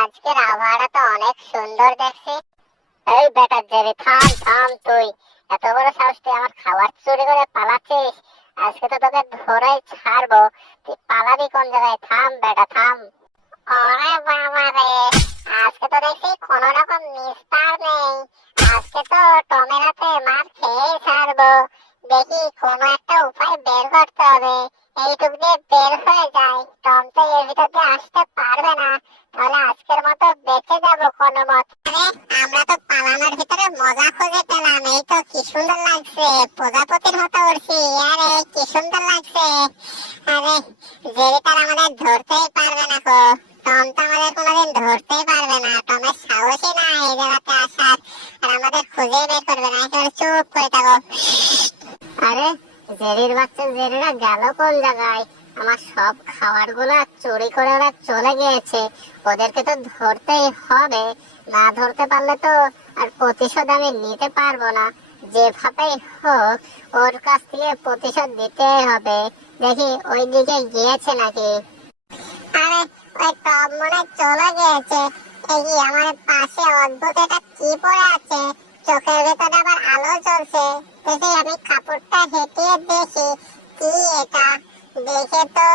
আজকের আবহাওয়াটা তো অনেক সুন্দর দেখছি। এই বেটা জেরি, থাম থাম তুই। এত বড় সাহস, তুই আমার খাবার চুরি করে পালাচ্ছিস। আজকে তো তোকে ধরেই ছাড়বো। তুই পালাবি কোন জায়গায়? থাম বেটা থাম। ওরে বাবা রে, আজকে তো দেখছি কোন রকম নিস্তার নেই। আজকে তো টমের হাতে মার খেয়ে ছাড়বো। দেখি কোনো একটা উপায় বের করতে হবে। এইটুক দিয়ে বের হয়ে যায়, টম তো এর ভিতর দিয়ে আসতে পারবে না। তাহলে আজকের মতো বেঁচে যাবো কোনো মতে। আমরা তো পালানোর ভিতরে মজা খুঁজে পেলাম। এই তো কি সুন্দর লাগছে, প্রজাপতির মতো উড়ছি। আরে কি সুন্দর লাগছে। আরে জেরি তার আমাদের ধরতেই পারবে না গো। টম তো আমাদের কোনোদিন ধরতেই পারবে না। টমের সাহসই না এই জায়গাতে আসার। আর আমাদের খুঁজে বের করবে না। একেবারে চুপ করে থাকো। আরে জেরির বাচ্চা জেরিরা গেল কোন জায়গায়? আমার সব খাবার গুলা চুরি করে ওরা চলে গিয়েছে। ওদেরকে তো ধরতেই হবে। না ধরতে পারলে তো আর প্রতিশোধ আমি নিতে পারবো না। যেভাবেই হোক ওর কাছ থেকে প্রতিশোধ দিতে হবে। দেখি ওই দিকে গিয়েছে নাকি। আরে ওই টব মনে চলে গিয়েছে। এই কি আমার পাশে অদ্ভুত একটা কি পড়ে আছে। চোখের ভেতরে আবার আলো জ্বলছে। দেখি আমি কাপড়টা হেঁটিয়ে দেখি কি এটা। দেখে তো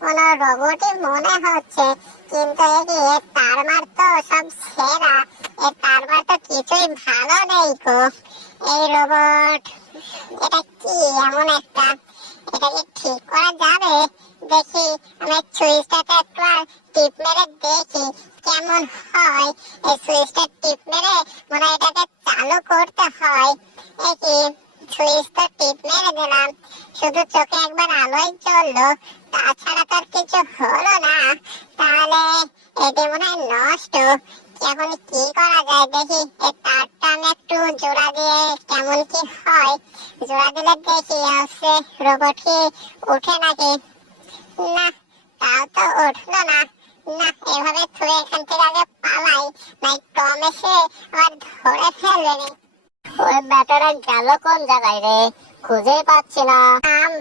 কোন রোবটই মনে হচ্ছে, কিন্তু এর তারমার তো সব ছেঁড়া। এর তারমার তো কিছুই ভালো নেই গো। এই রোবট এটা কি এমন একটা, এটা কি ঠিক করা যাবে? দেখি আমি সুইচটাতে একবার টিপ মেরে দেখি কেমন হয়। এই সুইচটা টিপ মেরে মনে হয় এটাকে চালু করতে হয়। দেখি সুইচটা টিপ মেরে দিলাম, শুধু চোখে একবার আলোই জ্বললো, তাছাড়া তো আর কিছু হলো না। তাহলে এটি মনে হয় নষ্ট। এখন কি করা যায় দেখি। এই তারটা আমি একটু জোড়া দিয়ে কেমন কি হয়। জোড়া দিলে দেখি আছে রোবট কি উঠে নাকি। না, তাও তো উঠলো না। না, এভাবে থুয়ে এখান থেকে আগে পালাই, নাই টম এসে আবার ধরে ফেলবে। ওই ব্যাটারা গেল কোন জায়গায় রে? খুঁজেই পাচ্ছি না।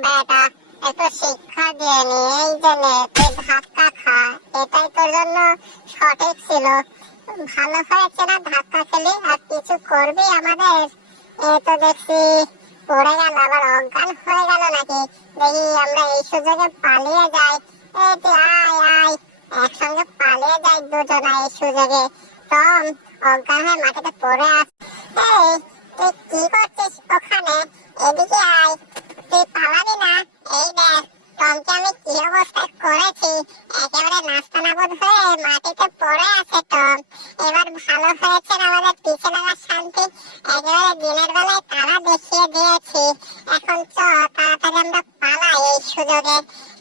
বেটা, একটু শিক্ষা দিয়ে নি। এই যে নে, তুই ধাক্কা খা। এটাই তোর জন্য সঠিক ছিল। ভালো হয়েছে না ধাক্কা খেলি? আর কিছু করবি আমাদের? এ তো দেখছি পড়ে গেল, আবার অজ্ঞান হয়ে গেল নাকি। দেখি আমরা এই সুযোগে পালিয়ে যাই। এই তুই আয় আয়, একসঙ্গে পালিয়ে যাই দুজনা এই সুযোগে। টম অজ্ঞান হয়ে মাটিতে পড়ে আছে। এই তুই কি করছিস ওখানে? এদিকে আয়। তুই পালাবি না? এই দেখ টমকে আমি কি অবস্থা করেছি। একেবারে নাস্তানাবুদ হয়ে মাটিতে পড়ে আছে টম। এবার ভালো হয়েছে আমাদের পিছে লাগার শান্তি। একেবারে দিনের বেলায় তারা দেখিয়ে দিয়েছি। এখন চ তাড়াতাড়ি আমরা পালাই এই সুযোগে।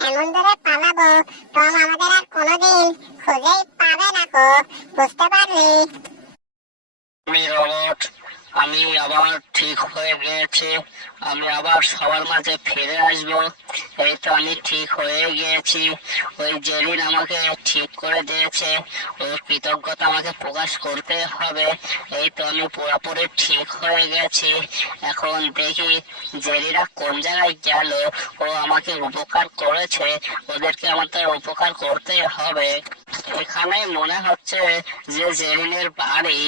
এমন ধরে পালাবো টম আমাদের আর কোনোদিন খুঁজেই পাবে না গো। বুঝতে পারলি? রোবট, আমি আবার ঠিক হয়ে গিয়েছি। আমি আবার সবার মাঝে ফিরে আসব। এই তো আমি ঠিক হয়ে গিয়েছি। ওই জেরিন আমাকে ঠিক করে দিয়েছে, ওর কৃতজ্ঞতা আমাকে প্রকাশ করতে হবে। এই তো আমি পুরোপুরি ঠিক হয়ে গেছি। এখন দেখি জেরিরা কোন জায়গায় গেল। ও আমাকে উপকার করেছে, ওদেরকে আমাদের উপকার করতে হবে। এখানে মনে হচ্ছে যে জেরিনের বাড়ি।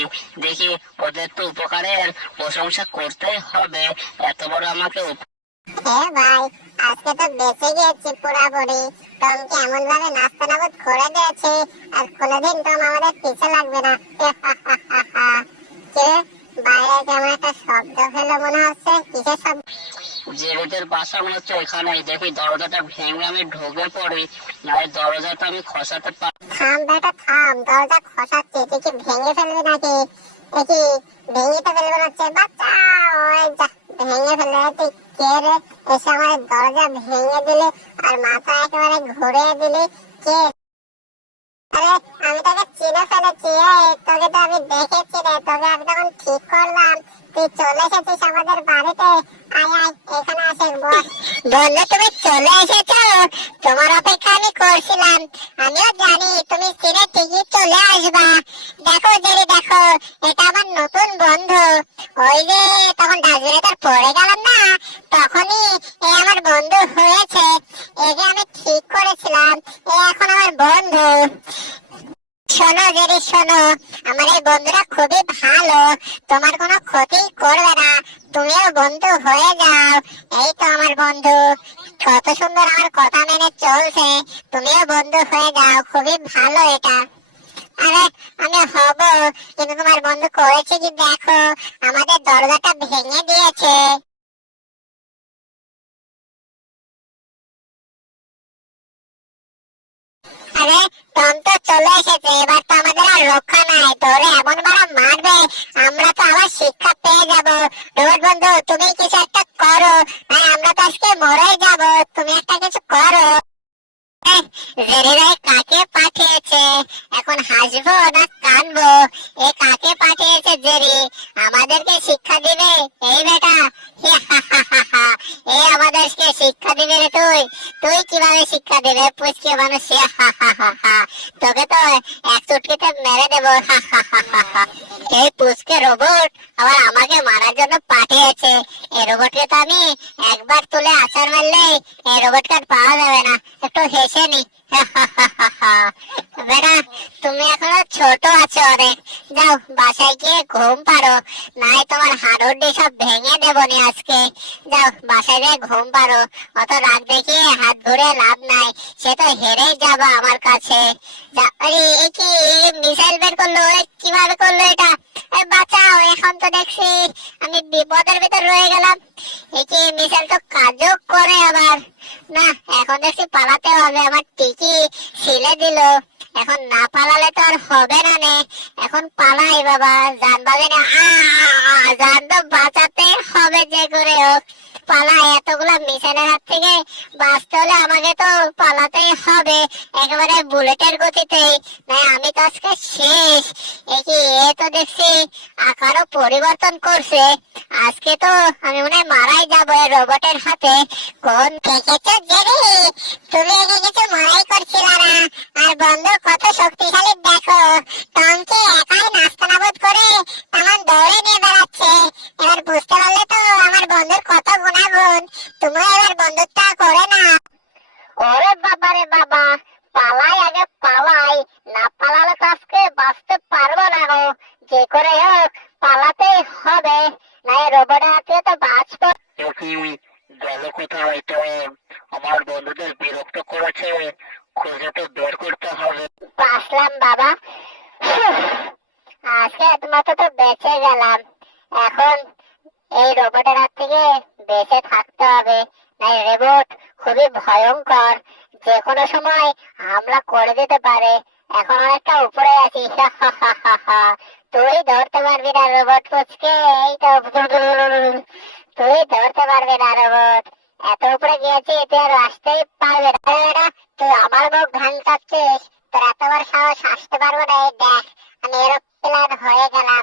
দেখি ওদের তো উপকারের প্রশংসা করতে হবে। এত বড় আমাকে ভাই, আজকে তো বেঁচে গিয়েছি পুরাপুরি। টমকে এমন ভাবে নাস্তানাবুদ করে দিয়েছে, আর কোনোদিন টম আমাদের পিছে লাগবে না। কে বাইরে কেমন একটা শব্দ হলো মনে হচ্ছে। কিসের শব্দ? জেরিদের বাসা মনে হচ্ছে এখানেই। দেখি দরজাটা ভেঙে আমি ঢুকে পড়ি, না দরজাটা আমি খসাতে পারি। থাম বেটা থাম, দরজা খসাচ্ছি। তুই কি ভেঙে ফেলবি নাকি? দেখি ভেঙে তো ফেলবে না হচ্ছে। বাচ্চাও ওই যা ভেঙে ফেলে। তুই কে রে? এসে আমার দরজা ভেঙে দিলি আর মাথা একেবারে ঘুরিয়ে দিলি। কে? আরে আমি তোকে চিনে ফেলেছি। তোকে তো আমি দেখেছি রে। তোকে আমি তখন ঠিক করলাম। তুই চলে এসেছিস আমাদের বাড়িতে। আয় আয়, এখানে আসে বস। বললে তুমি চলে এসেছো? তোমার অপেক্ষা আমি করছিলাম। আমিও জানি তুমি চিনে ঠিকই চলে আসবা। দেখো জেরি দেখো, এটা আমার নতুন বন্ধু। ওই যে তখন ডাস্টবিনে পড়ে গেলাম না, তখনই এ আমার বন্ধু হয়েছে। এই যে আমি ঠিক করেছিলাম, এ এখন আমার বন্ধু। শোনো জেরি শোনো, আমার এই বন্ধুরা খুবই ভালো, তোমার কোনো ক্ষতি করবে না, তুমিও বন্ধু হয়ে যাও। এই তো আমার বন্ধু, কত সুন্দর আমার কথা মেনে চলছে, তুমিও বন্ধু হয়ে যাও, খুবই ভালো এটা। আরে আমি হব, কিন্তু তোমার বন্ধু করেছে কি দেখো, আমাদের দরজাটা ভেঙে দিয়েছে। আরে টম তো চলে এসেছে, এবার তো আমাদের আর রক্ষা নাই, ধরে এমন মারা মারবে, আমরা তো আবার শিক্ষা পেয়ে যাব। রোবট বন্ধু তুমি কিছু একটা করো, আমরা তো আজকে মরেই যাব, তুমি একটা কিছু করো। জেরিরাই কাকে পাঠিয়েছে, এখন হাসবো না কানবো? এ কাকে পাঠিয়েছে জেরি, আমাদেরকে শিক্ষা দিবে এই বেটা? এ আমাদেরকে শিক্ষা দিবে রে? তুই তুই কিভাবে শিক্ষা দিবে পুচকে মানুষ? তোকে তো এক চুটকিতে মেরে দেবো। এই পুচকে রোবট আবার আমাকে মারার জন্য পাঠিয়েছে। এই রোবটকে তো আমি একবার তুলে আছাড় মারলেই এই রোবটকে আর পাওয়া যাবে না। একটু হেসে নি। বেটা তুমি এখনো ছোট আছো অনেক, যাও বাসায় গিয়ে ঘুম পারো, নাই তোমার হাড়ুড্ডি সব ভেঙে দেবো নি আজকে। যাও বাসায় গিয়ে ঘুম পারো, অত রাগ দেখিয়ে হাত ঘুরে লাভ নাই, সে তো হেরেই যাবো আমার কাছে। আরে এ কি মিসাইল বের করলো? কিভাবে করলো এটা? বাঁচাও, এখন তো দেখছি আমি বিপদের ভিতর রয়ে গেলাম। এ কি মিসাইল তো কাজও করে আবার। না এখন দেখছি পালাতে হবে, আমার টিকি ছিলে দিল, এখন না পালালে তো আর হবে না নে। এখন পালাই বাবা, জান বাজে না, জান তো বাঁচাতে হবে যে করে হোক। পালাই, এতগুলা মিসাইলের হাত থেকে বাঁচতে হলে আমাকে তো পালাতেই হবে একেবারে বুলেটের গতিতেই, না আমি তো আজকে শেষ। এ কি, এ তো দেখছি আকারও পরিবর্তন করছে, আজকে তো আমি মনে হয় মারাই যাবো এই রোবটের হাতে। কোন দেখেছো জেরি, তুমি একে কিছু মনে করছিল না, আর বন্ধু কত শক্তিশালী দেখো, টমকে একাই নাস্তানাবুদ করে তেমন দৌড়ে নিয়ে বেড়াচ্ছে। এবার বুঝতে পারলে তো আমার বন্ধুর কত গুণাগুণ, তুমিও এবার বন্ধুত্ব করে না। ওরে বাবা রে বাবা, পালাই আগে পালাই, না পালালে তো আজকে বাঁচতে পারবো না গো, যে করে হোক পালাতেই হবে, না রোবটের হাতে তো বাঁচবো। গেল কোথায়? তো আমার বন্ধুদের বিরক্ত করেছে, খুঁজে তো বের করতে হবে। বাঁচলাম বাবা, আজকে একমাত্র তো বেঁচে গেলাম। এখন এই রোবটের হাত থেকে বেঁচে থাকতে হবে, নাই রোবট খুবই ভয়ঙ্কর, যে কোনো সময় হামলা করে দিতে পারে। এখন অনেকটা উপরে আছি। তুই ধরতে পারবি না রোবট পুচকে, এই তো তুই ধরতে পারবি না রোবট, এত উপরে গিয়েছি তুই আর আসতেই পারবে না। তুই আমার মুখ ধান কাটছিস, তোর এত বড় সাহস আসতে পারবো না? এই দেখ আমি এরোপ্লেন হয়ে গেলাম,